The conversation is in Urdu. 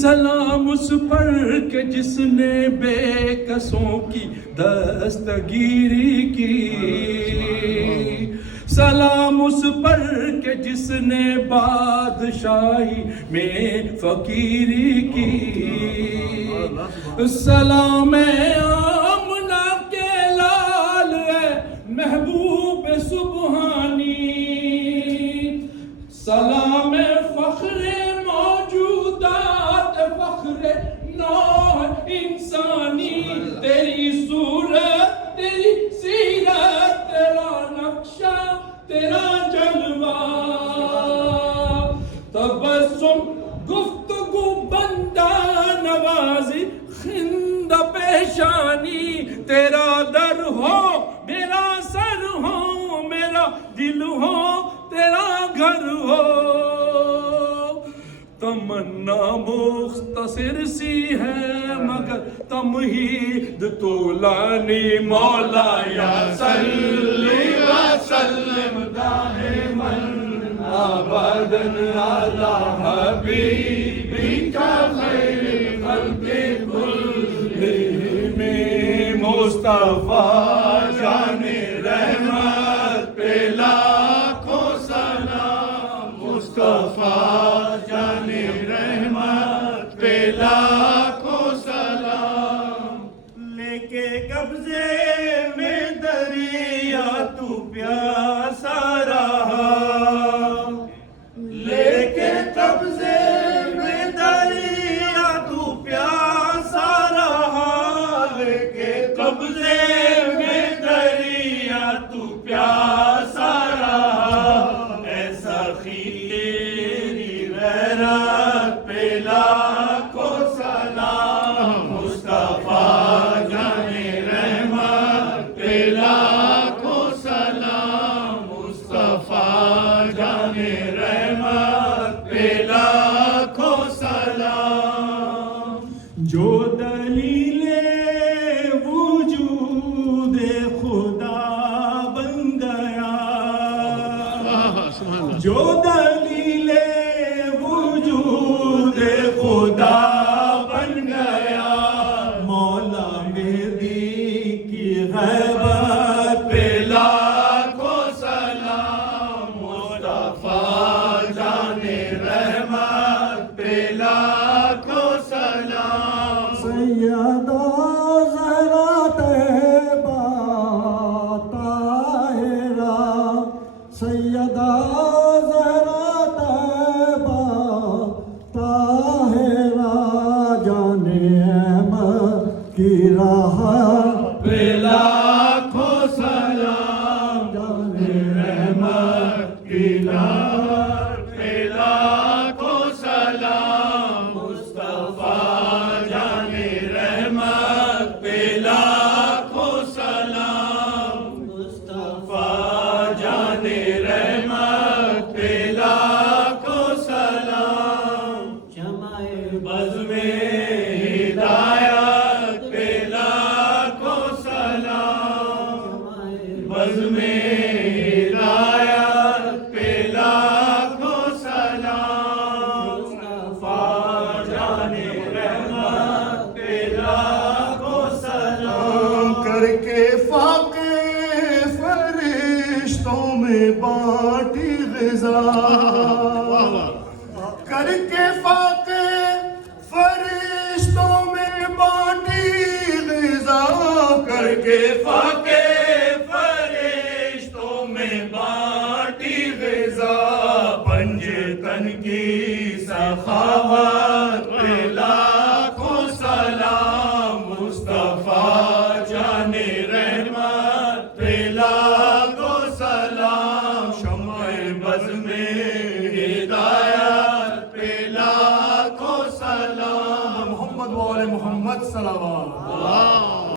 سلام اس پر کہ جس نے بے کسوں کی دستگیری کی، سلام اس پر کہ جس نے بادشاہی میں فقیری کی، سلام آمنہ کے لال ہے محبوب سبحانی، سلام فخر موجودات فخر نوع انسانی، تیری صورت تیری سیرت تیرا نقشہ تیرا جلوہ، تبسم گفتگو بندہ نوازی خند پیشانی، تیرا در ہو میرا سر ہو میرا دل ہو تیرا گھر ہو، تمنا مختصر سی ہے مگر تمہید طولانی، مولا یا صلی وسلم دائما ابدا علی حبیبک خیر الخلق کلہم، مصطفیٰ جان رحمت پہ لاکھوں سلام، مصطفیٰ جان رحمت پہ لاکھوں سلام، لے کے قبضے میں دریا تو پیاسا رہا، لے کے قبضے میں دریا تو پیاسا رہا، لے کے قبضے میں دریا تو پیاسا رہا، ایسا خیری غیرت پہ لاکھوں سلام، مصطفیٰ جان رحمت پہ لاکھوں سلام۔ رحمت پہ لاکھوں سلام. جو دلیل وجود خدا بن گیا، جو دلیل وجود خدا بن گیا، مولا مہدی کی غیبت پہ لاکھوں سلام. مصطفیٰ جان رحمت پہ لاکھوں سلام. سیدہ زہرا طیبہ طاہرہ، سیدہ زہرا طیبہ طاہرہ، جان احمد کی راہ پہ لاکھوں سلام. جان رحمت کی راہ پہ لاکھوں سلام. مصطفیٰ جان رحمت پہ لاکھوں سلام. مصطفیٰ جان رحمت پہ لاکھوں سلام. شمع بزم ہدایت پہ لاکھوں سلام. بزم ہدایت پہ لاکھوں سلام. مصطفیٰ جان رحمت پہ لاکھوں سلام. کر کے فاقے فرشتوں میں بانٹی غذا، کر کے فاقے فرشتوں میں بانٹی غذا، کر کے فاقے فرشتوں میں بانٹی غذا. پنجتن کی سخاوت پہ لاکھوں سلام. مصطفیٰ جان رحمت پہ لاکھوں سلام. شمع بزم ہدایت پہ لاکھوں سلام. محمد وآل محمد صلوات.